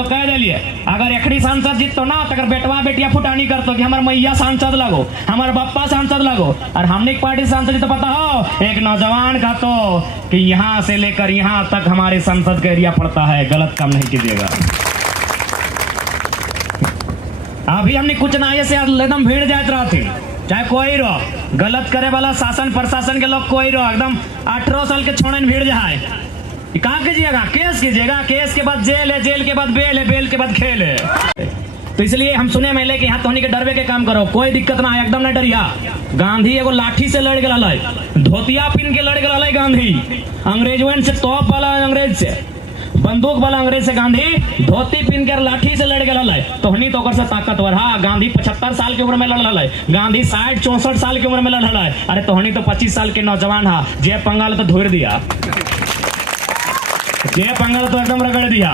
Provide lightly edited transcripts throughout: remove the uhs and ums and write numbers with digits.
तो कह दिलिए अगर एकड़ी सांसद जीतो ना तो बेटवा बेटिया फुटानी करतो कि हमारे मैया सांसद लगो, हमारे बप्पा सांसद लगो। और हमने पार्टी सांसद तो पता हो एक नौजवान का तो कि यहाँ से लेकर यहाँ तक हमारे संसद का एरिया पड़ता है, गलत काम नहीं कीजिएगा। अभी हमने कुछ ना ऐसे एकदम भीड़ जात रहा थी, चाहे कोई रहो गलत करे वाला शासन प्रशासन के लोग कोई रहो एकदम 18 साल के छोड़े भीड़ जाए, कहाँ कीजिएगा? केस कीजिएगा, केस के बाद जेल है, जेल के बाद बेल है, बेल के बाद खेल है। तो इसलिए हम सुने में ले कि यहाँ तोहनी के डरवे के काम करो, कोई दिक्कत ना है, एकदम ना डरिया। गांधी एगो लाठी से लड़ गया, धोतिया पिन के लड़ गया गांधी, अंग्रेजवन से तोप वाला अंग्रेज से, बंदूक वाला अंग्रेज से गांधी धोती पिन कर लाठी से लड़ गया। तोहनी तो ओकर से ताकतवर। हाँ, गांधी 75 साल की उम्र में लड़ रहा है, गांधी 60-64 साल की उम्र में लड़ रहा है। अरे तोहनी तो 25 साल के नौजवान हा, जे पंगाल तो धोर दिया, जे पंगाल तो एकदम रगड़ दिया।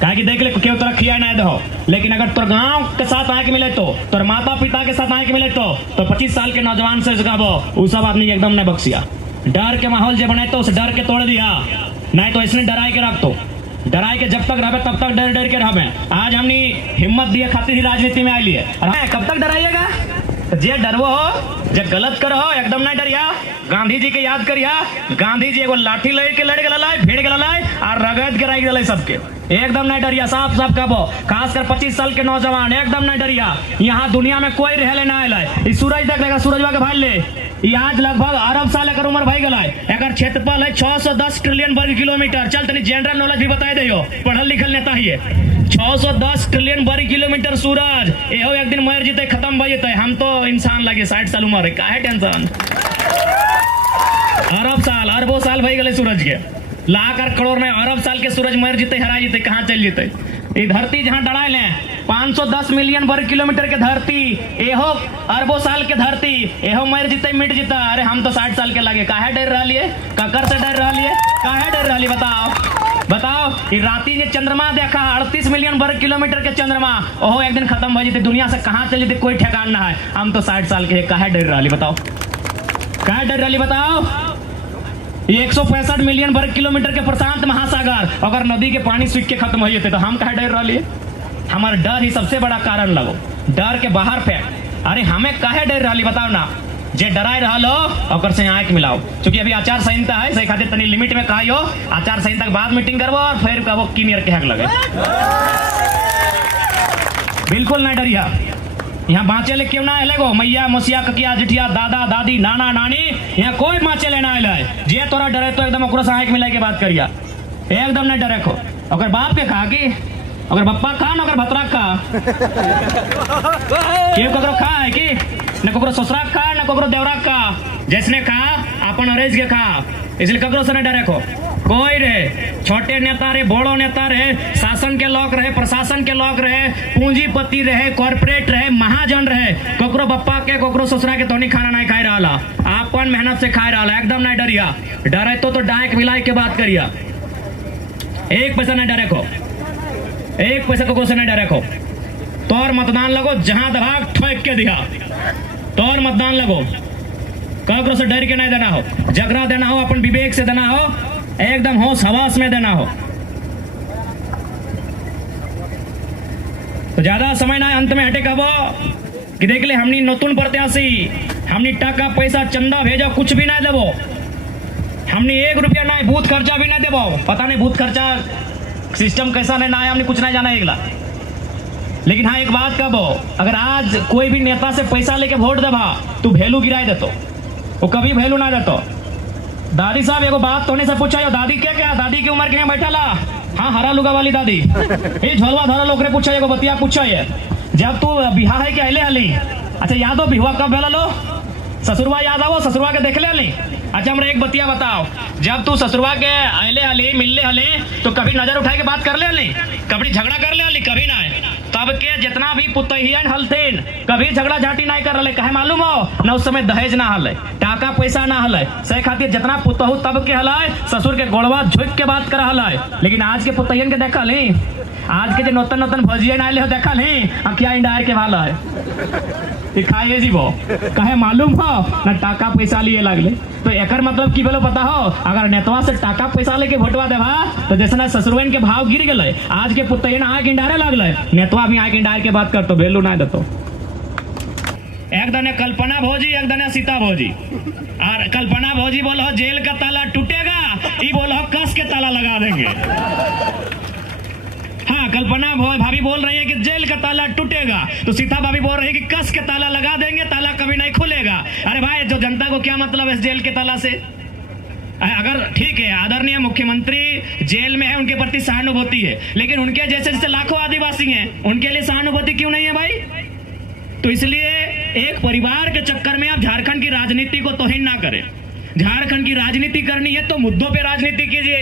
कहा कि देख ले क्यों तरह खिया नहीं दो, लेकिन अगर तोर गांव के साथ आए के मिले तो, तोर माता पिता के साथ आए के मिले तो 25 साल के नौजवान से वो सब आदमी एकदम नहीं बख्शिया। डर के माहौल जो बने तो उस डर के तोड़ दिया, नहीं तो इसने डराए के रख तो, डराए के जब तक रहे तब तक डर डर के रहे। आज हमने हिम्मत दिए खातिर ही राजनीति में आई लिए, कब तक डराइएगा? जे डरवो हो, जे गलत करो हो एकदम नहीं डरिया। गांधी जी के याद करिया, गांधी जी एगो लाठी लड़ के भीड़ गला और रगड़ के राख दिला सबके, एकदम नहीं डरिया। साफ साफ कहो, खासकर 25 साल के नौजवान एकदम नहीं डरिया। यहाँ दुनिया में कोई रहले ना आए, सूरज देख लेगा, सूरजवा के भाई ले आज लगभग अरब साल एक उम्र भाई गला है, क्षेत्रफल है 610 ट्रिलियन वर्ग किलोमीटर। चल तनी जनरल नॉलेज भी बताए दे, पढ़ल लिखल नेता ही है। 610 ट्रिलियन वर्ग किलोमीटर सूरज एहो एक दिन मर जीते, खत्म हो जेते। हम तो इंसान लगे 60 साल उम्र है, काहे टेंशन? अरब साल अरबों साल भाई गले सूरज के, लाख और करोड़ में अरब साल के सूरज मर जीते, हरा जीते, कहाँ चल जीते? ये धरती जहाँ डराए ले 510 मिलियन वर्ग किलोमीटर के धरती, एहो अरबों साल के धरती, एहो मर जीते मिट जीता। अरे हम तो 60 साल के लगे, काहे डर रहा लिए? ककर से डर रहा लिए? काहे डर रहा लिए? बताओ ये राती ने चंद्रमा देखा 38 मिलियन वर्ग किलोमीटर के चंद्रमा, ओहो एक दिन खत्म हो जाते, दुनिया से कहाँ चल जाते कोई ठिकाना ना है। हम तो 60 साल के, काहे डर रहा लिए? बताओ काहे डर रहा लिए? बताओ 165 मिलियन वर्ग किलोमीटर के प्रशांत महासागर, अगर नदी के पानी सूख के खत्म हो जाते तो हम काहे डर रहा लिए? हमारा डर ही सबसे बड़ा कारण लगो, डर के बाहर फेंक। अरे हमें काहे डर रहा लिए? बताओ ना। जे डराए रहा लो और से आंख मिलाओ, क्योंकि अभी आचार संहिता है, सही खातिर तनी लिमिट में कहा आचार संहिता के बाद मीटिंग करवो और फिर कहो किनियर के हक लगे। बिल्कुल नहीं डरिया, यहाँ बाँचे ले क्यों ना लगो, मैया मसिया ककिया जिठिया दादा दादी नाना नानी, यहाँ कोई बाँचे लेना है। जे तोरा डरे तो एकदम ओकरो से आंख मिला के बात करिया, एकदम नहीं डरे को। अगर बाप के कहा कि अगर बप्पा खा ना, अगर भतरा खा क्यों ककरो खा है कि न ककरो ससुरा खा न ककरो देवरा खा, जैसने खा अपन अरेज के खा, इसलिए ककरो से नहीं डरे को। कोई रहे, छोटे नेता रहे, बड़ो नेता रहे, शासन के लोग रहे, प्रशासन के लोग रहे, पूंजीपति रहे, कॉर्पोरेट रहे, महाजन रहे, ककरो बप्पा के ककरो ससुरा के तोनी खाना नहीं खाई रहा, अपन मेहनत से खाई रहा, एकदम नहीं डरिया। डरे तो डांक मिलाई के बात करिया, एक पैसा नहीं डरे को, एक पैसा ककरो से नहीं डरे को। तोर मतदान लगो, जहां दभाग ठोक के दिया, तोर मतदान लगो, ककरो से डर के नहीं देना हो, झगड़ा देना हो, अपन विवेक से देना हो, एकदम होश हवास में देना हो। तो ज्यादा समय ना अंत में हटे कहो कि देख ले हमनी नतून प्रत्याशी, हमनी टका पैसा चंदा भेजो कुछ भी ना देवो, हमनी 1 रुपया ना बूथ खर्चा भी ना देवो। पता नहीं बूथ खर्चा सिस्टम कैसा नहीं ना है, हमने कुछ नहीं जाना एकला। लेकिन हाँ एक बात कहो, अगर आज कोई भी नेता से पैसा लेके वोट देवा तू वैल्यू गिराई देतो, वो कभी वैल्यू ना देतो। दादी साहब एगो बात तोने से पूछा, दादी क्या क्या दादी की उम्र के बैठा ला? हाँ हरा लुगा वाली दादी, ये झोलवा धरा लोग पूछा, एगो बतिया पूछा है, जब तू बिहा है कि अले हली? अच्छा याद हो बिहुआ कब भेला लो? ससुरवा याद आओ, ससुरवा के देख ले हली? अच्छा हमरा एक बतिया बताओ, जब तू ससुरवा के अले हली मिलले हली तो कभी नजर उठाए के बात कर ले हली? कभी झगड़ा कर ले हली? कभी ना। तब के जितना भी पुतहियन हलथिन कभी झगड़ा झाटी नहीं कर रहे, कहे मालूम हो ना? उस समय दहेज ना हले, टाका पैसा ना हले, सही खातिर जितना पुतहु तब के हलाय ससुर के गोड़वा झुक के बात कर हलाय। लेकिन आज के पुतहियन के देखा ली, आज के जो नूतन नूतन भोजिए नाले हो देखा नहीं अब क्या इंडायर के भाला है खाइए जी वो कहे मालूम हो ना टाका पैसा लिए लगले तो एकर मतलब की बोलो पता हो अगर नेतवा से टाका पैसा लेके वोटवा देवा तो जैसे ना ससुरवेन के भाव गिर गए आज के पुतैया ना आके इंडारे लगले नेतवा भी आके इंडार के बात कर तो वैल्यू ना देतो एक दने कल्पना भोजी एक दने सीता भोजी और कल्पना भोजी बोलो जेल का ताला टूटेगा ये बोलो कस के ताला लगा देंगे हाँ कल्पना भाभी बोल रही है कि जेल का ताला टूटेगा तो सीता भाभी बोल रही है कि कस के ताला लगा देंगे ताला कभी नहीं खुलेगा अरे भाई जो जनता को क्या मतलब है इस जेल के ताला से अगर ठीक है आदरणीय मुख्यमंत्री जेल में है उनके प्रति सहानुभूति है लेकिन उनके जैसे जैसे लाखों आदिवासी हैं उनके लिए सहानुभूति क्यों नहीं है भाई तो इसलिए एक परिवार के चक्कर में आप झारखंड की राजनीति को तौहीन ना करें झारखंड की राजनीति करनी है तो मुद्दों पे राजनीति कीजिए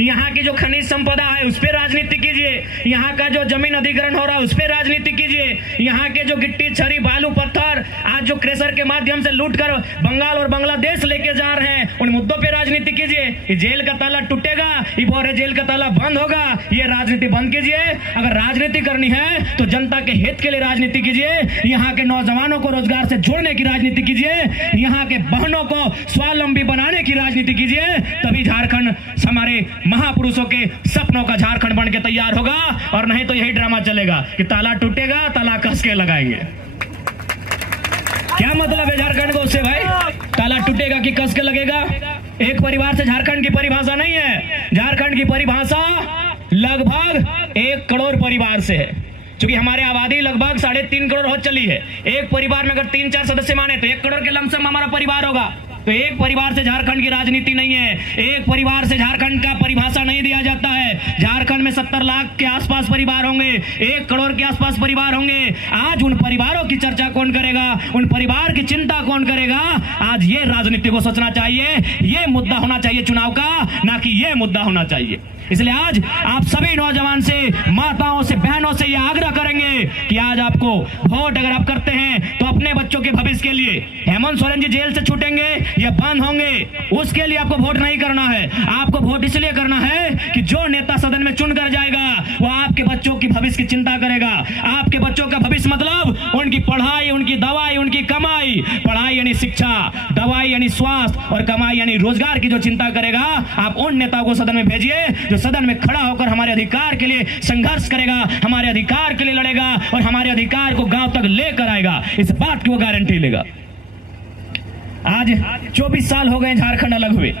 यहाँ की जो खनिज संपदा है उस पे राजनीति कीजिए यहाँ का जो जमीन अधिग्रहण हो रहा है उस पे राजनीति कीजिए यहाँ के जो गिट्टी छरी बालू पत्थर आज जो क्रेशर के माध्यम से लूट कर बंगाल और बांग्लादेश लेके जा रहे हैं उन मुद्दों पे राजनीति कीजिए जेल का ताला टूटेगा ये बोल रहे जेल का ताला बंद होगा ये राजनीति बंद कीजिए अगर राजनीति करनी है तो जनता के हित के लिए राजनीति कीजिए यहाँ के नौजवानों को रोजगार से जोड़ने की राजनीति कीजिए यहाँ के बहनों को स्वावलंबी बनाने की राजनीति कीजिए तभी झारखंड हमारे महापुरुषों के सपनों का झारखंड बन के तैयार होगा और नहीं तो यही ड्रामा चलेगा कि ताला टूटेगा ताला कस के लगाएंगे क्या मतलब है झारखंड को उससे भाई ताला टूटेगा कि कस के लगेगा एक परिवार से झारखंड की परिभाषा नहीं है झारखंड की परिभाषा लगभग 1 करोड़ परिवार से है क्योंकि हमारे आबादी लगभग 3.5 करोड़ हो चली है एक परिवार में अगर 3-4 सदस्य माने तो 1 करोड़ के लमसम हमारा परिवार होगा तो एक परिवार से झारखंड की राजनीति नहीं है एक परिवार से झारखंड का परिभाषा नहीं दिया जाता है झारखंड में 70 लाख के आसपास परिवार होंगे 1 करोड़ के आसपास परिवार होंगे आज उन परिवारों की चर्चा कौन करेगा उन परिवार की चिंता कौन करेगा आज ये राजनीति को सोचना चाहिए ये मुद्दा होना चाहिए चुनाव का ना कि ये मुद्दा होना चाहिए इसलिए आज आप सभी नौजवान से माताओं से बहनों से ये आग्रह करेंगे कि आज आपको वोट अगर आप करते हैं तो अपने बच्चों के भविष्य के लिए हेमंत सोरेन जी जेल से छूटेंगे या बंद होंगे उसके लिए आपको वोट नहीं करना है आपको वोट इसलिए करना है कि जो नेता सदन में चुन कर जाएगा वो आपके बच्चों की भविष्य की चिंता करेगा आपके बच्चों का भविष्य मतलब उनकी पढ़ाई उनकी दवाई उनकी कमाई पढ़ाई यानी शिक्षा दवाई यानी स्वास्थ्य और कमाई यानी रोजगार की जो चिंता करेगा आप उन नेताओं को सदन में भेजिए जो सदन में खड़ा होकर हमारे अधिकार के लिए संघर्ष करेगा हमारे अधिकार के लिए लड़ेगा और हमारे अधिकार को गांव तक लेकर आएगा इस बात की वो गारंटी लेगा आज 24 साल हो गए झारखंड अलग हुए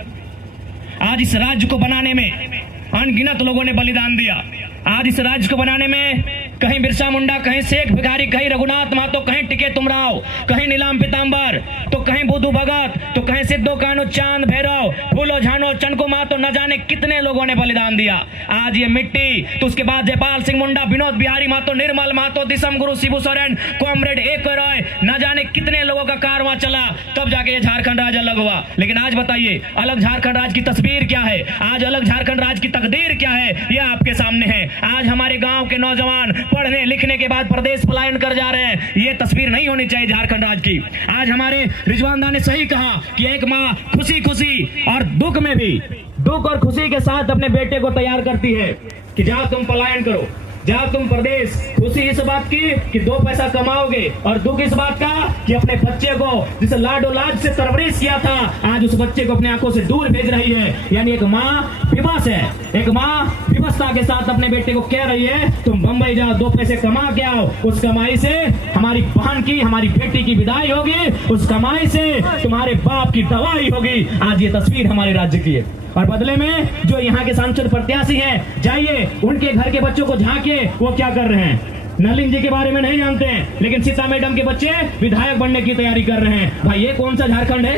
आज इस राज्य को बनाने में अनगिनत लोगों ने बलिदान दिया आज इस राज्य को बनाने में कहीं बिरसा मुंडा कहीं शेख भिखारी कहीं रघुनाथ महतो कहीं टिके तुमराव कहीं नीलाम पीताम्बर तो कहीं बुद्धू भगत तो कहीं सिद्धो कान्हू चांद भैरव फूलो झानो चनको महतो न जाने कितने लोगों ने बलिदान दिया आज ये मिट्टी तो उसके बाद जयपाल सिंह मुंडा विनोद बिहारी महतो निर्मल महतो दिसम गुरु शिबू सोरेन कॉमरेड एक रॉय न जाने कितने लोगों का कारवां चला तब जाके ये झारखंड राज्य अलग हुआ लेकिन आज बताइए अलग झारखंड राज्य की तस्वीर क्या है आज अलग झारखंड राज्य की तकदीर क्या है ये आपके सामने है आज हमारे गांव के नौजवान पढ़ने लिखने के बाद प्रदेश पलायन कर जा रहे हैं ये तस्वीर नहीं होनी चाहिए झारखंड राज्य की आज हमारे रिजवान दा ने सही कहा कि एक माँ खुशी खुशी और दुख में भी दुख और खुशी के साथ अपने बेटे को तैयार करती है कि जाओ तुम पलायन करो जाओ तुम प्रदेश खुशी इस बात की कि 2 पैसा कमाओगे और दुख इस बात का कि अपने बच्चे को जिसे लाडो लाज से परवरिश किया था आज उस बच्चे को अपने आंखों से दूर भेज रही है यानी एक माँ विवश है एक माँ विवशता के साथ अपने बेटे को कह रही है तुम बंबई जाओ 2 पैसे कमा के आओ उस कमाई से हमारी बहन की हमारी बेटी की विदाई होगी उस कमाई से तुम्हारे बाप की दवाई होगी आज ये तस्वीर हमारे राज्य की है और बदले में जो यहाँ के सांसद प्रत्याशी हैं जाइए उनके घर के बच्चों को झांकिए वो क्या कर रहे हैं नलिन जी के बारे में नहीं जानते हैं लेकिन सीता मैडम के बच्चे विधायक बनने की तैयारी कर रहे हैं भाई ये कौन सा झारखंड है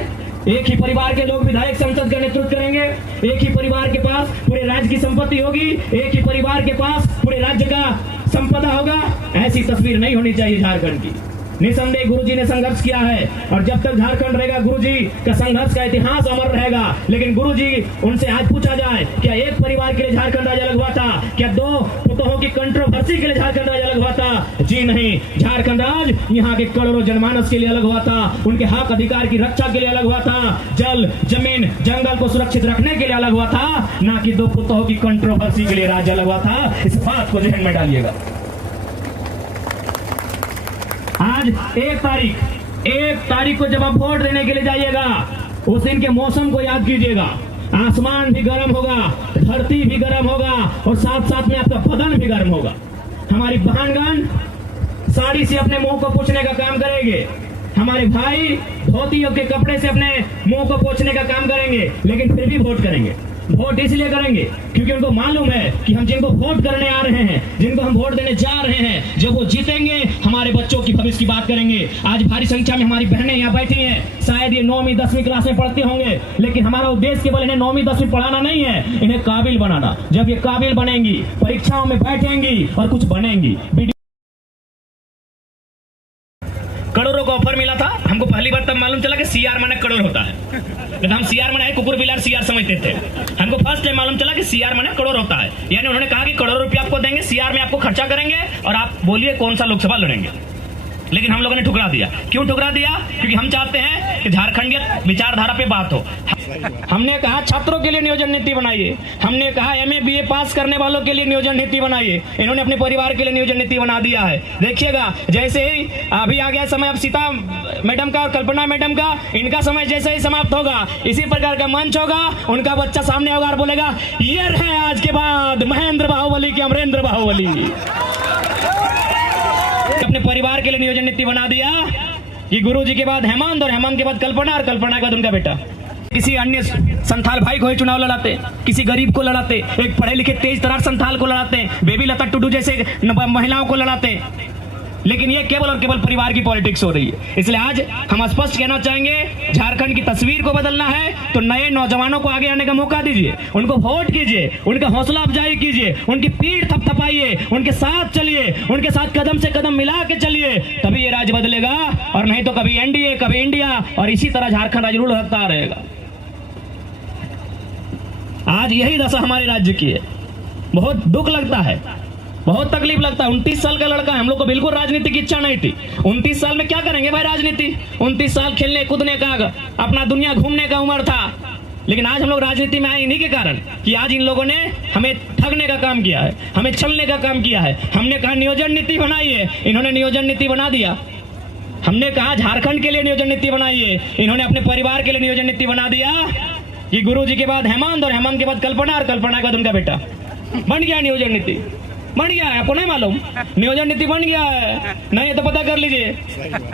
एक ही परिवार के लोग विधायक संसद का नेतृत्व करेंगे एक ही परिवार के पास पूरे राज्य की संपत्ति होगी एक ही परिवार के पास पूरे राज्य का संपदा होगा ऐसी तस्वीर नहीं होनी चाहिए झारखंड की निसंदेह गुरुजी ने संघर्ष किया है और जब तक झारखंड रहेगा गुरुजी का संघर्ष का इतिहास अमर रहेगा। लेकिन गुरुजी उनसे आज पूछा जाए, क्या एक परिवार के लिए झारखंड राज्य अलग हुआ था? क्या दो पुतों की कंट्रोवर्सी के लिए झारखंड राज्य अलग हुआ था? जी नहीं, झारखंड राज्य यहाँ के करोड़ों जनमानस के लिए अलग हुआ था, उनके हक अधिकार की रक्षा के लिए अलग हुआ था, जल जमीन जंगल को सुरक्षित रखने के लिए अलग हुआ था, ना कि दो पुतों की कंट्रोवर्सी के लिए राज्य अलग हुआ था। इस बात को ध्यान में डालिएगा। आज एक तारीख को जब आप वोट देने के लिए जाइएगा, उस दिन के मौसम को याद कीजिएगा। आसमान भी गर्म होगा, धरती भी गर्म होगा और साथ साथ में आपका बदन भी गर्म होगा। हमारी बहनगण साड़ी से अपने मुंह को पोंछने का काम करेंगे, हमारे भाई धोतियों के कपड़े से अपने मुंह को पोंछने का काम करेंगे, लेकिन फिर भी वोट करेंगे। वोट इसलिए करेंगे क्योंकि उनको मालूम है कि हम जिनको वोट करने आ रहे हैं, जिनको हम वोट देने जा रहे हैं, जब वो जीतेंगे हमारे बच्चों की भविष्य की बात करेंगे। आज भारी संख्या में हमारी बहनें यहाँ बैठी हैं, शायद ये 9वीं 10वीं क्लास में पढ़ते होंगे, लेकिन हमारा उद्देश्य केवल इन्हें 9वीं 10वीं पढ़ाना नहीं है, इन्हें काबिल बनाना। जब ये काबिल बनेंगी, परीक्षाओं में बैठेंगी और कुछ बनेंगी। करोड़ों का ऑफर मिला था हमको, पहली बार तब मालूम चला कि सीआर माने करोड़ होता है। तो हम सीआर माने कुकुर बिलार सीआर समझते थे, हमको फर्स्ट टाइम मालूम चला कि सीआर माने करोड़ होता है। यानी उन्होंने कहा कि करोड़ों रुपया आपको देंगे, सीआर में आपको खर्चा करेंगे और आप बोलिए कौन सा लोकसभा लड़ेंगे। लेकिन हम लोगों ने ठुकरा दिया। क्यों ठुकरा दिया? क्योंकि हम चाहते हैं कि झारखंडियत विचारधारा पे बात हो। हमने कहा छात्रों के लिए नियोजन नीति बनाइए, हमने कहा एमए बीए पास करने वालों के लिए नियोजन नीति बनाइए। इन्होंने अपने परिवार के लिए नियोजन नीति बना दिया है। देखिएगा, जैसे ही अभी आ गया समय, अब सीता मैडम का और कल्पना मैडम का, इनका समय जैसे ही समाप्त होगा, इसी प्रकार का मंच होगा, उनका बच्चा सामने होगा और बोलेगा, ये रहे आज के बाद महेंद्र बाहुबली के अमरेंद्र बाहुबली। अपने परिवार के लिए नियोजन नीति बना दिया कि गुरुजी के बाद हेमंत और हेमंत के बाद कल्पना और कल्पना के बाद उनका बेटा। किसी अन्य संथाल भाई को ही चुनाव लड़ाते, किसी गरीब को लड़ाते, एक पढ़े लिखे तेज तरार संथाल को लड़ाते, बेबी लता टुडू जैसे महिलाओं को लड़ाते। लेकिन ये केवल और केवल परिवार की पॉलिटिक्स हो रही है। इसलिए आज हम स्पष्ट कहना चाहेंगे, झारखंड की तस्वीर को बदलना है तो नए नौजवानों को आगे आने का मौका दीजिए, उनको वोट कीजिए, उनका हौसला अफजाई कीजिए, उनकी पीठ थपथपाइए, उनके साथ चलिए, उनके साथ कदम से कदम मिला के चलिए, तभी ये राज्य बदलेगा। और नहीं तो कभी एनडीए, कभी इंडिया, और इसी तरह झारखंड राज्य रूल होता रहेगा। आज यही दशा हमारे राज्य की है। बहुत दुख लगता है, बहुत तकलीफ लगता है। 29 साल का लड़का है, हम लोग को बिल्कुल राजनीति की इच्छा नहीं थी। 29 साल में क्या करेंगे भाई राजनीति? 29 साल खेलने कूदने का, अपना दुनिया घूमने का उम्र था। लेकिन आज हम लोग राजनीति में आए इन्हीं के कारण कि आज इन लोगों ने हमें ठगने का काम किया है, हमें छलने का काम किया है। हमने कहा नियोजन नीति बनाइए, इन्होंने नियोजन नीति बना दिया। हमने कहा झारखंड के लिए नियोजन नीति बनाइए, इन्होंने अपने परिवार के लिए नियोजन नीति बना दिया कि गुरुजी के बाद हेमंत और हेमंत के बाद कल्पना और कल्पना के बाद उनका बेटा। बन गया नियोजन नीति, बन गया है। आपको नहीं मालूम? नियोजन नीति बन गया है, नहीं तो पता कर लीजिए।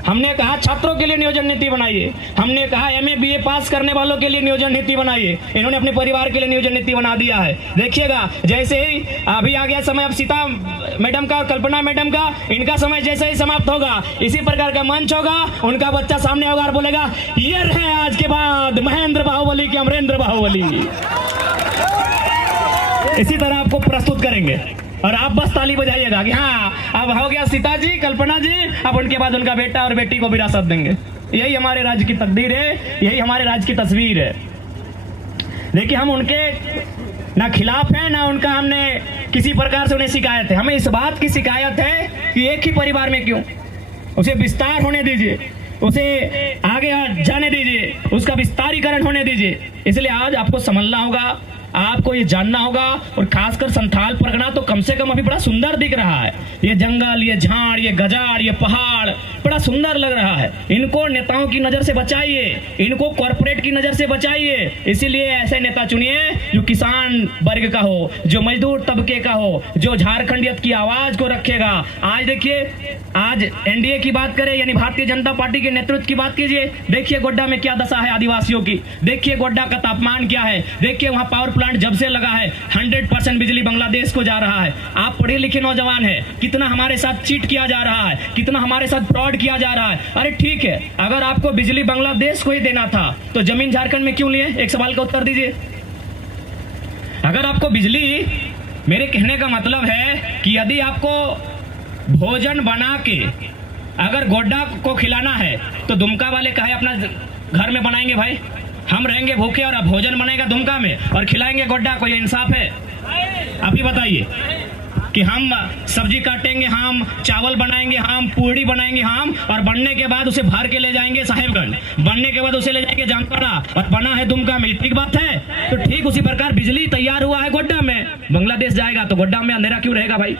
हमने कहा छात्रों के लिए नियोजन नीति बनाइए, हमने कहा एमए बीए पास करने वालों के लिए नियोजन नीति बनाइए, इन्होंने अपने परिवार के लिए नियोजन नीति बना दिया है। देखिएगा, जैसे ही अभी आ गया समय, अब सीता मैडम का और कल्पना मैडम का, इनका समय जैसे ही समाप्त होगा, इसी प्रकार का मंच होगा, उनका बच्चा सामने होगा और बोलेगा, ये रहे आज के बाद महेंद्र बाहुबली के अमरेंद्र बाहुबली। इसी तरह आपको प्रस्तुत करेंगे और आप बस ताली बजाइएगा कि हाँ अब हो गया सीता जी, कल्पना जी, अब उनके बाद उनका बेटा और बेटी को विरासत देंगे। यही हमारे राज्य की तकदीर है, यही हमारे राज्य की तस्वीर है। देखिए, हम उनके ना खिलाफ हैं, ना उनका हमने किसी प्रकार से उन्हें शिकायत है। हमें इस बात की शिकायत है कि एक ही परिवार में क्यों, उसे विस्तार होने दीजिए, उसे आगे जाने दीजिए, उसका विस्तारीकरण होने दीजिए। इसलिए आज आपको समझना होगा, आपको ये जानना होगा, और खासकर संथाल परगना तो कम से कम अभी बड़ा सुंदर दिख रहा है। ये जंगल, ये झाड़, ये गजार, ये पहाड़ बड़ा सुंदर लग रहा है। इनको नेताओं की नजर से बचाइए, इनको कॉर्पोरेट की नजर से बचाइए। इसीलिए ऐसे नेता चुनिए जो किसान वर्ग का हो, जो मजदूर तबके का हो, जो झारखंडियत की आवाज को रखेगा। आज देखिए, आज एनडीए की बात करें यानी भारतीय जनता पार्टी के नेतृत्व की बात कीजिए, देखिए गोड्डा में क्या दशा है आदिवासियों की, देखिए गोड्डा का तापमान क्या है, देखिए वहां पावर प्लांट जब से लगा है 100% बिजली बांग्लादेश को जा रहा है। आप पढ़े लिखे नौजवान है, कितना हमारे साथ चीट किया जा रहा है, कितना हमारे साथ फ्रॉड किया जा रहा है। अरे ठीक है, अगर आपको बिजली बांग्लादेश को ही देना था तो जमीन झारखंड में क्यों लिए? एक सवाल का उत्तर दीजिए। अगर आपको बिजली, मेरे कहने का मतलब है कि यदि आपको भोजन बना के अगर गोड्डा को खिलाना है तो दुमका वाले कहे अपना घर में बनाएंगे भाई, हम रहेंगे भूखे और भोजन बनेगा दुमका में और खिलाएंगे गोड्डा को, ये इंसाफ है? अभी बताइए कि हम सब्जी काटेंगे, हम चावल बनाएंगे, हम पूड़ी बनाएंगे, हम और बनने के बाद उसे भर के ले जाएंगे साहेबगंज, बनने के बाद उसे ले जाएंगे जामताड़ा और बना है दुमका में, ठीक बात है? तो ठीक उसी प्रकार बिजली तैयार हुआ है गोड्डा में, बांग्लादेश जाएगा तो गोड्डा में अंधेरा क्यों रहेगा भाई?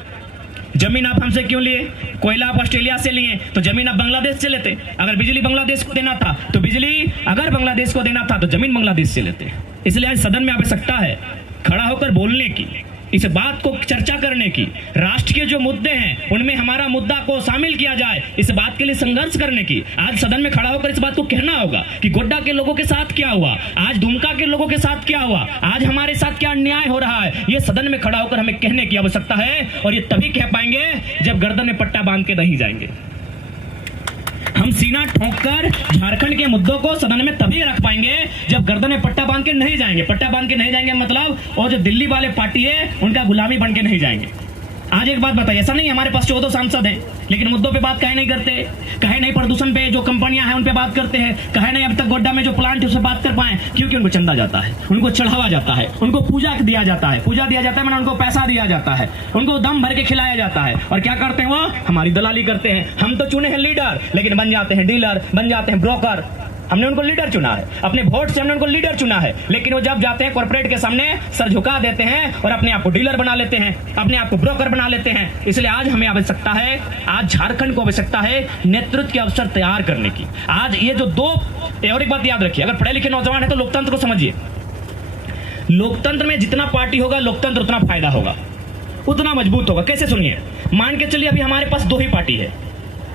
जमीन आप हमसे क्यों लिए? कोयला आप ऑस्ट्रेलिया से लिए तो जमीन आप बांग्लादेश से लेते। अगर बिजली बांग्लादेश को देना था तो बिजली अगर बांग्लादेश को देना था तो जमीन बांग्लादेश से लेते। इसलिए आज सदन में आवश्यकता है खड़ा होकर बोलने की, इस बात को चर्चा करने की, राष्ट्र के जो मुद्दे हैं उनमें हमारा मुद्दा को शामिल किया जाए, इस बात के लिए संघर्ष करने की। आज सदन में खड़ा होकर इस बात को कहना होगा कि गोड्डा के लोगों के साथ क्या हुआ, आज दुमका के लोगों के साथ क्या हुआ, आज हमारे साथ क्या अन्याय हो रहा है, ये सदन में खड़ा होकर हमें कहने की आवश्यकता है। और ये तभी कह पाएंगे जब गर्दन में पट्टा बांध के नहीं जाएंगे। हम सीना ठोंककर झारखंड के मुद्दों को सदन में तभी रख पाएंगे जब गर्दन में पट्टा बांध के नहीं जाएंगे। पट्टा बांध के नहीं जाएंगे मतलब और जो दिल्ली वाले पार्टी है उनका गुलामी बन के नहीं जाएंगे। आज एक बात बताइए, ऐसा नहीं हमारे पास 14 सांसद हैं लेकिन मुद्दों पे बात कहे नहीं करते, कहे नहीं प्रदूषण पे जो कंपनियां हैं उन पे बात करते हैं, कहे नहीं अब तक गोड्डा में जो प्लांट है उस पर बात कर पाए, क्योंकि उनको चंदा जाता है, उनको चढ़ावा जाता है, उनको पूजा दिया जाता है, पूजा दिया जाता है मैंने उनको पैसा दिया जाता है, उनको दम भर के खिलाया जाता है। और क्या करते हैं वो? हमारी दलाली करते हैं। हम तो चुने हैं लीडर लेकिन बन जाते हैं डीलर, बन जाते हैं ब्रोकर। हमने उनको लीडर चुना है, अपने वोट से हमने उनको लीडर चुना है, लेकिन वो जब जाते हैं कॉर्पोरेट के सामने सर झुका देते हैं और अपने आप को डीलर बना लेते हैं, अपने आप को ब्रोकर बना लेते हैं। इसलिए आज हमें आवश्यकता है, आज झारखंड को आवश्यकता है नेतृत्व के अवसर तैयार करने की। आज ये जो दो, और एक बात याद रखिए, अगर पढ़े लिखे नौजवान है तो लोकतंत्र को समझिए। लोकतंत्र में जितना पार्टी होगा लोकतंत्र उतना फायदा होगा, उतना मजबूत होगा। कैसे? सुनिए, मान के चलिए अभी हमारे पास दो ही पार्टी है,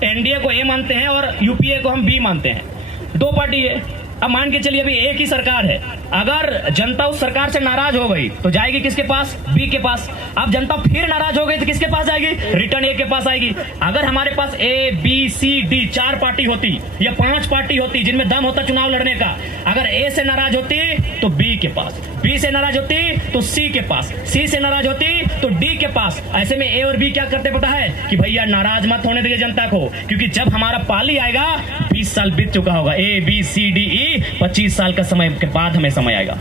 एनडीए को ए मानते हैं और यूपीए को हम बी मानते हैं, दो पार्टी है। अब मान के चलिए अभी एक ही सरकार है, अगर जनता उस सरकार से नाराज हो गई तो जाएगी किसके पास? बी के पास। अब जनता फिर नाराज हो गई तो किसके पास जाएगी? रिटर्न ए के पास आएगी। अगर हमारे पास A B C D 4 party होती या 5 पार्टी होती जिनमें दम होता चुनाव लड़ने का, अगर ए से नाराज होती तो बी के पास, बी से नाराज होती तो सी के पास, सी से नाराज होती तो डी के पास। ऐसे में ए और बी क्या करते पता है कि भैया नाराज मत होने दीजिए जनता को, क्योंकि जब हमारा पाली आएगा 20 साल बीत चुका होगा, ए बी सी डी ई 25 साल का समय के बाद हमें समय आएगा।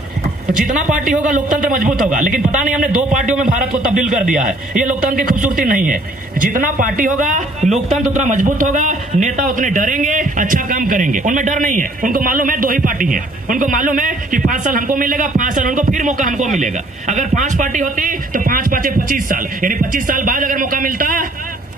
तो जितना पार्टी होगा लोकतंत्र मजबूत होगा। लेकिन पता नहीं हमने 2 पार्टियों में भारत को तब्दील कर दिया है, ये लोकतंत्र की खूबसूरती नहीं है। जितना पार्टी होगा लोकतंत्र उतना मजबूत होगा, नेता उतने डरेंगे, अच्छा काम करेंगे। उनमें डर नहीं है, उनको मालूम है 2 ही पार्टी है, उनको मालूम है कि 5 साल हमको मिलेगा, 5 साल उनको फिर मौका हमको मिलेगा। अगर 5 पार्टी होती तो 5 5 25 साल, यानी 25 साल बाद अगर मौका मिलता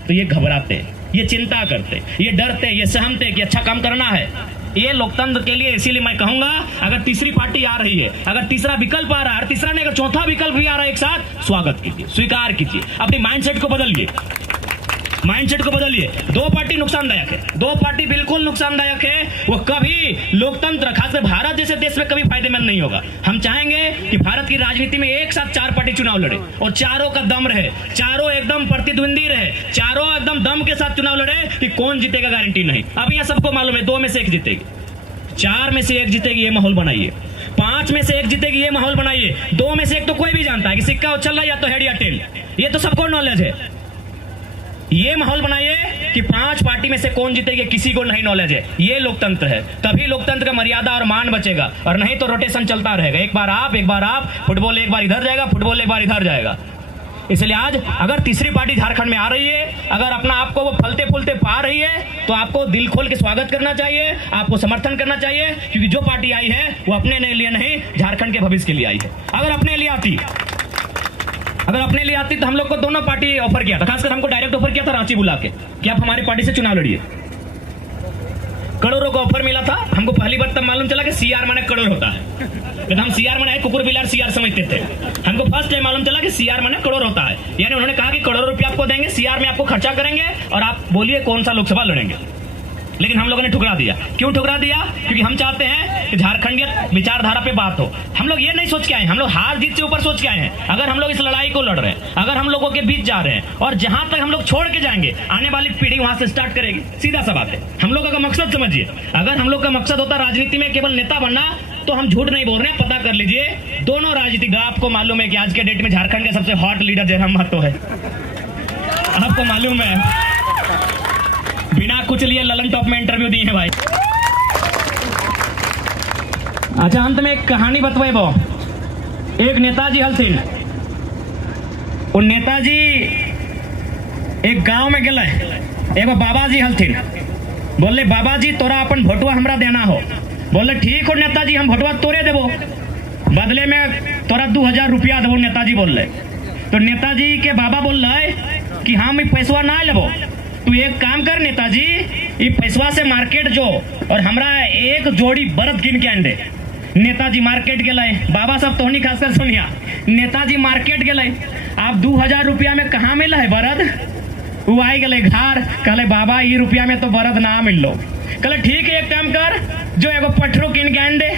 तो ये घबराते, ये चिंता करते, ये डरते, ये सहमते कि अच्छा काम करना है। ये लोकतंत्र के लिए, इसीलिए मैं कहूंगा अगर तीसरी पार्टी आ रही है, अगर तीसरा विकल्प आ रहा है, तीसरा नहीं अगर चौथा विकल्प भी आ रहा है एक साथ, स्वागत कीजिए, स्वीकार कीजिए, अपनी माइंडसेट को बदलिए, माइंडसेट को बदलिए। 2 पार्टी नुकसानदायक है, 2 पार्टी बिल्कुल नुकसानदायक है। वो कभी लोकतंत्र, खासकर भारत जैसे देश में कभी फायदेमंद नहीं होगा। हम चाहेंगे कि भारत की राजनीति में एक साथ 4 पार्टी चुनाव लड़े और चारों का दम रहे, चारों एकदम प्रतिद्वंदी रहे, चारों एकदम दम के साथ चुनाव लड़े कि कौन जीतेगा गारंटी नहीं। अब यह सबको मालूम है 2 में से 1 जीतेगी, 4 में से 1 जीतेगी, ये माहौल बनाइए। 5 में से 1 जीतेगी, ये माहौल बनाइए। 2 में से 1 तो कोई भी जानता है कि सिक्का उछल रहा है या तो हेड या टेल, ये तो सबको नॉलेज है। ये माहौल बनाइए कि 5 पार्टी में से कौन जीतेगी किसी को नहीं नॉलेज है। ये लोकतंत्र है, तभी लोकतंत्र का मर्यादा और मान बचेगा, और नहीं तो रोटेशन चलता रहेगा, एक बार आप, फुटबॉल एक बार इधर जाएगा, फुटबॉल एक बार इधर जाएगा। इसलिए आज अगर तीसरी पार्टी झारखंड में आ रही है, अगर अपना आपको वो फलते फूलते पा रही है, तो आपको दिल खोल के स्वागत करना चाहिए, आपको समर्थन करना चाहिए, क्योंकि जो पार्टी आई है वो अपने लिए नहीं, झारखंड के भविष्य के लिए आई है। अगर अपने लिए आती तो हम लोग को दोनों पार्टी ऑफर किया था, खासकर हमको डायरेक्ट ऑफर किया था रांची बुला के कि आप हमारी पार्टी से चुनाव लड़िए। करोड़ों का ऑफर मिला था हमको। पहली बार तब मालूम चला कि सीआर माने करोड़ होता है, लेकिन हम सीआर माने कुकुर बिलार सीआर समझते थे। हमको फर्स्ट टाइम मालूम चला कि सीआर माने करोड़ होता है, यानी उन्होंने कहा कि करोड़ों रुपया आपको देंगे, सीआर में आपको खर्चा करेंगे और आप बोलिए कौन सा लोकसभा लड़ेंगे। लेकिन हम लोगों ने ठुकरा दिया। क्यों ठुकरा दिया? क्योंकि हम चाहते हैं कि झारखंडियत विचारधारा पे बात हो। हम लोग ये नहीं सोच के आए, हम लोग हार जीत से ऊपर सोच के आए हैं। अगर हम लोग इस लड़ाई को लड़ रहे हैं, अगर हम लोगों के बीच जा रहे हैं, और जहां तक हम लोग छोड़ के जाएंगे आने वाली पीढ़ी वहां से स्टार्ट करेगी। सीधा सा बात है। हम लोगों का मकसद समझिए, अगर हम लोग का मकसद होता राजनीति में केवल नेता बनना, तो हम झूठ नहीं बोल रहे हैं, पता कर लीजिए दोनों राजनीतिक। आपको मालूम है कि आज के डेट में झारखंड का सबसे हॉट लीडर जयराम महतो है, आपको मालूम है। बिना कुछ लिए ललन टॉप में इंटरव्यू दी है भाई। अच्छा अंत में एक कहानी बतवेबो। एक नेताजी हलथिन, उन नेताजी एक गांव में गए, एगो बाबा जी हलथिन, बोले बाबा जी तोरा अपन भोटवा हमरा देना हो। बोले ठीक हो नेताजी हम भोटवा तोरे देबो, बदले में तोरा 2000 रुपया देबो। नेताजी बोले तो नेताजी के बाबा बोल रहे कि हम ये पैसवा ना लेबो, तू एक काम कर नेताजी, ये पैसवा से मार्केट जो और हमरा एक जोड़ी बरद किन के आन दे। नेताजी मार्केट गए, बाबा सब तोहनी खासकर सुनिया, नेताजी मार्केट गए, आप 2000 रुपया में कहाँ मिला है बरद? वो आई गए घर, कहले बाबा ये रुपया में तो बरद ना मिल लो। कहले ठीक है एक काम कर, जो एगो पठरो किन के आन दे।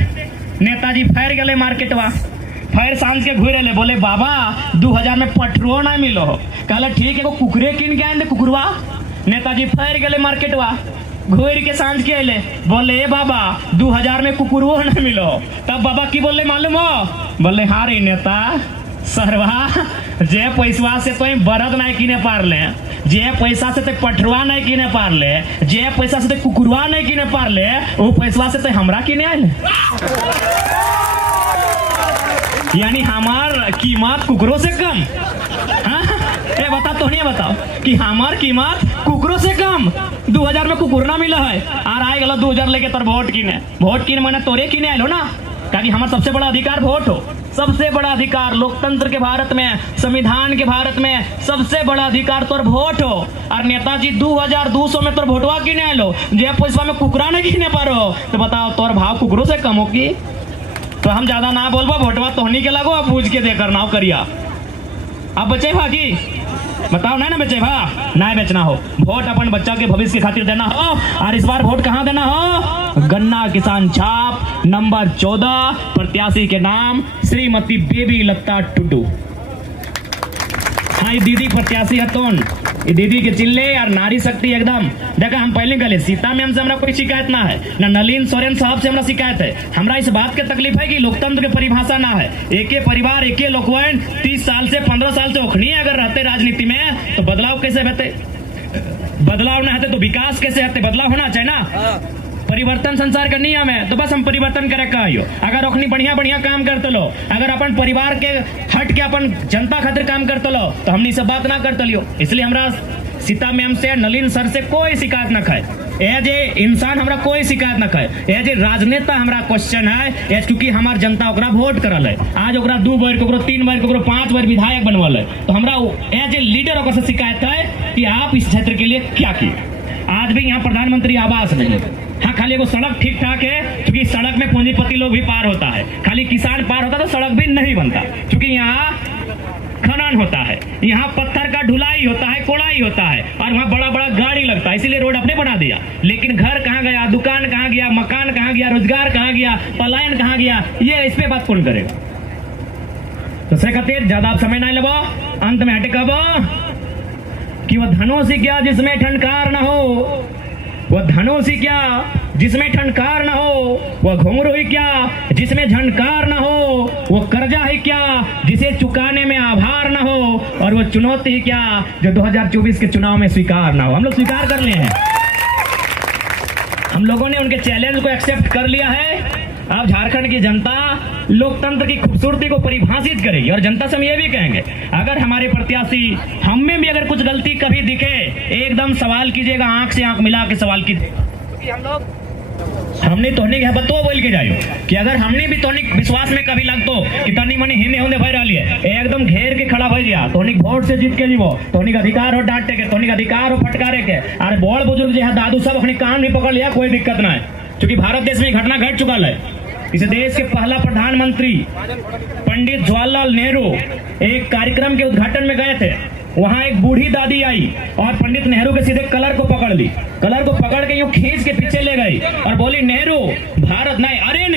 नेताजी फैर गए मार्केटवा, फिर सांझ के घूरे ले, बोले बाबा 2000 में पठरो ना मिलो। कहले ठीक है कुकरे किन के आन दे, कुकुरवा। नेताजी फैर गए मार्केटवा, घूर के सांझ के अले, बोले ए बाबा 2000 में कुकुरवो ना मिलो। तब बाबा की बोले मालूम हो? बोले हाँ रे नेता सरवा, जे पैसवा से तो बरद नहीं किने पारले, जे पैसा से तो पठरुआ नहीं किने पारले, जे पैसा से तो कुकुरवा नहीं किने पारले, वो पैसवा से तो हमरा किने आए। यानी हमार कीमत कुकुरों से कम। हाँ? ए बता तो नहीं बताओ कि हमार कीमत कुकुरों से कम। 2000 में कुकुर ना मिला है और आए गलो 2000 लेके तोर वोट किने मैंने तोरे किने आलो ना, ताकि हमारा सबसे बड़ा अधिकार वोट हो। सबसे बड़ा अधिकार लोकतंत्र के भारत में, संविधान के भारत में सबसे बड़ा अधिकार तोर वोट हो। और नेताजी 2200 में तोर वोटवा किने आलो, जे पैसा में कुकरा नहीं किने पारो, तो बताओ तोर भाव कुकुरों से कम हो की? तो हम ज्यादा ना बोलबो, वोटवा तोहनी के लगो, अब पूछ के देकर नाव करिया। अब बचे भागी बताओ ना बचे भा ना बेचना हो, वोट अपन बच्चा के भविष्य के खातिर देना हो। और इस बार वोट कहाँ देना हो? गन्ना किसान छाप नंबर 14, प्रत्याशी के नाम श्रीमती बेबी लता टुडू। हाँ ये दीदी प्रत्याशी है तोन, ये दीदी के चिल्ले और नारी शक्ति एकदम। देखा हम पहले गले सीता मैम से हमरा कोई शिकायत ना है, ना नलिन सोरेन साहब से हमरा शिकायत है। हमरा इस बात के तकलीफ है कि लोकतंत्र के परिभाषा ना है, एके परिवार एके लोकवन 30 साल से 15 साल से ओखनी अगर रहते राजनीति में तो बदलाव कैसे होते? बदलाव ना होते तो विकास कैसे होते? बदलाव होना चाहिए ना। परिवर्तन संसार का नियम है, तो बस हम परिवर्तन करे कहियो। अगर ओखनी बढ़िया बढ़िया काम करते लो, अगर अपन परिवार के हट के अपन जनता खातिर काम करते लो, तो हमनी सब बात ना करते लियो। इसलिए हमरा सीता मैम से नलिन सर से कोई शिकायत ना खाए, एज ए इंसान हमरा कोई शिकायत ना खाए, एज ए राजनेता हमरा क्वेश्चन है, एज क्योंकि हमार जनता ओकरा वोट करल है। आज ओकरा 2 बार, 3 बार, 5 बार विधायक बनवल है, तो हमरा एज ए लीडर ओकरा से शिकायत है कि आप इस क्षेत्र के लिए क्या किए। आज भी यहाँ प्रधानमंत्री आवास नहीं, हाँ खाली एगो सड़क ठीक ठाक है, क्योंकि सड़क में पूंजीपति लोग भी पार होता है, खाली किसान पार होता तो सड़क भी नहीं बनता, क्योंकि यहाँ खनन होता है, यहाँ पत्थर का ढुलाई होता है, कोड़ाई होता है, और वहाँ बड़ा बड़ा गाड़ी लगता है, इसीलिए रोड अपने बना दिया। लेकिन घर कहाँ गया, दुकान कहाँ गया, मकान कहाँ गया, रोजगार कहाँ गया, पलायन कहाँ गया, ये इस पे बात कौन करेगा? तो से खातिर ज्यादा आप समय नहीं लेबो, अंत में हटे कहबो कि वह धनों से क्या जिसमें ठनकार न हो, वह धनों से क्या जिसमें ठनकार न हो, वह घुंघरू ही क्या जिसमें झनकार न हो, वह कर्जा ही क्या जिसे चुकाने में आभार न हो, और वह चुनौती ही क्या जो 2024 के चुनाव में स्वीकार ना हो। हम लोग स्वीकार कर लिए हैं, हम लोगों ने उनके चैलेंज को एक्सेप्ट कर लिया है। अब झारखंड की जनता लोकतंत्र की खूबसूरती को परिभाषित करेगी, और जनता से हम ये भी कहेंगे अगर हमारे प्रत्याशी हम में भी अगर कुछ गलती कभी दिखे, एकदम सवाल कीजिएगा, आंख से आंख मिला के सवाल कीजिए, क्योंकि हम लोग हमने तोहनी के बतो बोल के जाइयो कि अगर हमने भी तोहनी विश्वास में कभी लगतो कि तनी मनी हिने होने भय रही है, एकदम घेर के खड़ा भय गया, तोहनी वोट से जीत के जीवो, तोहनी का अधिकार हो डांटे के, तोहनी का अधिकार हो फटकारे के। अरे बड़ बुजुर्ग जो है दादू सब अपने कान भी पकड़ लिया, कोई दिक्कत ना है, क्योंकि भारत देश में घटना घट चुका है। इस देश के पहला प्रधानमंत्री पंडित जवाहरलाल नेहरू एक कार्यक्रम के उद्घाटन में गए थे, वहां एक बूढ़ी दादी आई और पंडित नेहरू के सीधे कलर को पकड़ ली, कलर को पकड़ के यूं खींच के पीछे ले गई और बोली नेहरू भारत नहीं, अरे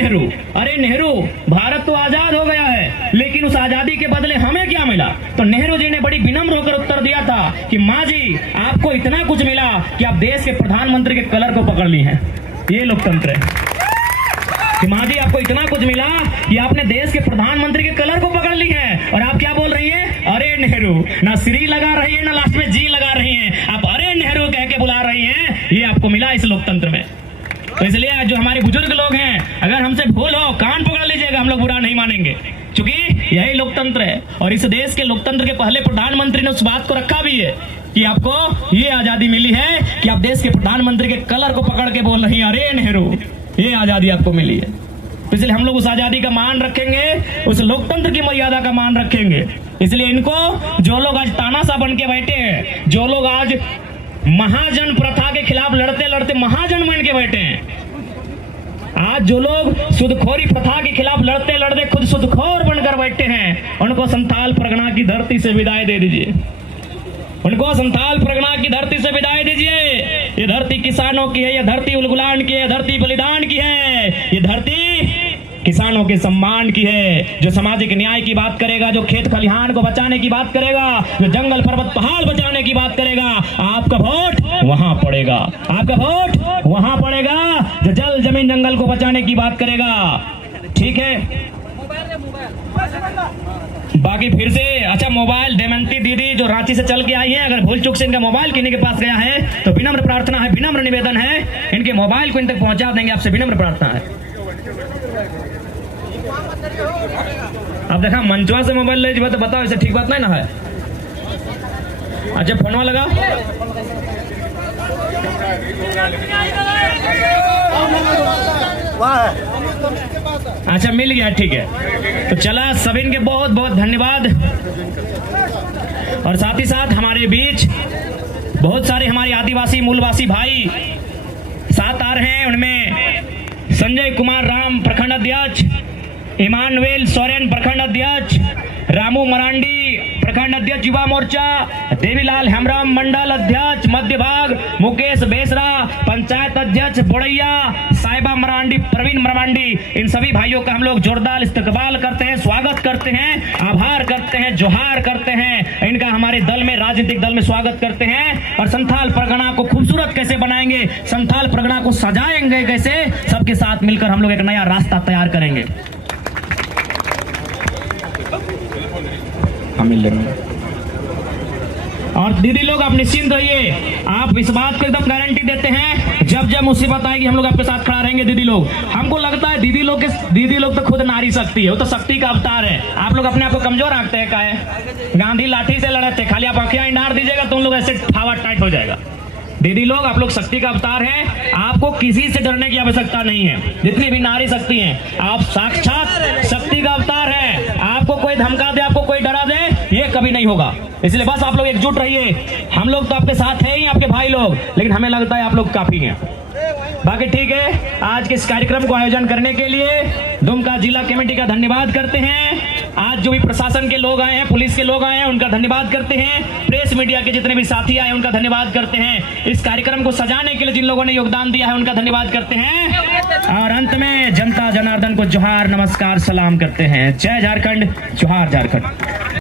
नेहरू भारत तो आजाद हो गया है, लेकिन उस आजादी के बदले हमें क्या मिला? तो नेहरू जी ने बड़ी विनम्र होकर उत्तर दिया था कि माँ जी आपको इतना कुछ मिला कि आप देश के प्रधानमंत्री के कलर को पकड़ ली हैं। ये लोकतंत्र है कि माँ जी आपको इतना कुछ मिला कि आपने देश के प्रधानमंत्री के कलर को पकड़ ली है, और आप क्या बोल रही हैं? अरे नेहरू, ना श्री लगा रही है ना लास्ट में जी लगा रही हैं, आप अरे नेहरू कह के बुला रही हैं, ये आपको इस लोकतंत्र में। तो इसलिए आज जो हमारे बुजुर्ग लोग हैं, अगर हमसे भूल हो कान पकड़ लीजिएगा, हम लोग बुरा नहीं मानेंगे, क्योंकि यही लोकतंत्र है। और इस देश के लोकतंत्र के पहले प्रधानमंत्री ने उस बात को रखा भी है कि आपको ये आजादी मिली है कि आप देश के प्रधानमंत्री के कलर को पकड़ के बोल रही हैं, अरे नेहरू, ये आजादी आपको मिली है। तो इसलिए हम लोग उस आजादी का मान रखेंगे, उस लोकतंत्र की मर्यादा का मान रखेंगे। इसलिए इनको जो लोग आज तानाशाह बन के बैठे हैं, जो लोग आज महाजन प्रथा के खिलाफ लड़ते लड़ते महाजन बन के बैठे हैं, आज जो लोग सुदखोरी प्रथा के खिलाफ लड़ते लड़ते खुद सुदखोर बनकर बैठे हैं, उनको संथाल परगना की धरती से विदाई दे दीजिए। उनको संथाल परगना की धरती से विदाई दीजिए। ये धरती किसानों की है, ये धरती उलगुलान की है, धरती बलिदान की है, ये धरती किसानों के सम्मान की है। जो सामाजिक न्याय की बात करेगा, जो खेत खलिहान को बचाने की बात करेगा, जो जंगल पर्वत पहाड़ बचाने की बात करेगा, आपका वोट वहां पड़ेगा, आपका वोट वहां पड़ेगा। जो जल जमीन जंगल को बचाने की बात करेगा, ठीक है। बाकी फिर से अच्छा, मोबाइल देमंती दीदी जो रांची से चल के आई है, अगर भूल चूक से इनका मोबाइल किन्हीं के पास गया है तो विनम्र प्रार्थना है, विनम्र निवेदन है, इनके मोबाइल को इन तक पहुंचा देंगे, आपसे विनम्र प्रार्थना है। अब देखा मंचवा से मोबाइल ले जाए तो बताओ, ऐसे ठीक बात नहीं ना है। अच्छा फोनवा लगा, अच्छा मिल गया, ठीक है। तो चला, सभी के बहुत बहुत धन्यवाद। और साथ ही साथ हमारे बीच बहुत सारे हमारे आदिवासी मूलवासी भाई साथ आ रहे हैं। उनमें संजय कुमार राम प्रखंड अध्यक्ष, इमानुएल सोरेन प्रखंड अध्यक्ष, रामू मरांडी प्रखंड अध्यक्ष युवा मोर्चा, देवीलाल हेमराम मंडल अध्यक्ष मध्य भाग, मुकेश बेसरा पंचायत अध्यक्ष बोड़ैया, साहिबा मरांडी, प्रवीण मरांडी, इन सभी भाइयों का हम लोग जोरदार इस्तकबाल करते हैं, स्वागत करते हैं, आभार करते हैं, जोहार करते हैं। इनका हमारे दल में, राजनीतिक दल में स्वागत करते हैं। और संथाल परगना को खूबसूरत कैसे बनाएंगे, संथाल परगना को सजाएंगे कैसे, सबके साथ मिलकर हम लोग एक नया रास्ता तैयार करेंगे। हम मिल लेंगे। और दीदी लोग आप निश्चिंत रहिए, आप इस बात को एकदम गारंटी देते हैं, जब जब मुसीबत आएगी हम लोग आपके साथ खड़ा रहेंगे। दीदी लोग, हमको लगता है दीदी लोग तो खुद नारी शक्ति है, वो तो शक्ति का अवतार है। आप लोग अपने आप को कमजोर आंकते हैं, काहे? गांधी लाठी से लड़े थे, खाली आप आंखें इंडार दीजिएगा तो उन लोग ऐसे फावा टाइट हो जाएगा। दीदी लोग, आप लोग शक्ति का अवतार हैं, आपको किसी से डरने की आवश्यकता नहीं है। जितनी भी नारी शक्ति हैं, आप साक्षात शक्ति का अवतार है। आपको कोई धमका दे, आपको कोई डरा दे, ये कभी नहीं होगा। इसलिए बस आप लोग एकजुट रहिए। हम लोग तो आपके साथ हैं ही, आपके भाई लोग, लेकिन हमें लगता है आप लोग काफी हैं। बाकी ठीक है, आज के इस कार्यक्रम को आयोजन करने के लिए दुमका जिला कमेटी का धन्यवाद करते हैं। आज जो भी प्रशासन के लोग आए हैं, पुलिस के लोग आए हैं, उनका धन्यवाद करते हैं। प्रेस मीडिया के जितने भी साथी आए उनका धन्यवाद करते हैं। इस कार्यक्रम को सजाने के लिए जिन लोगों ने योगदान दिया है उनका धन्यवाद करते हैं। और अंत में जनता जनार्दन को जोहार, नमस्कार, सलाम करते हैं। जय झारखंड, जोहार झारखंड।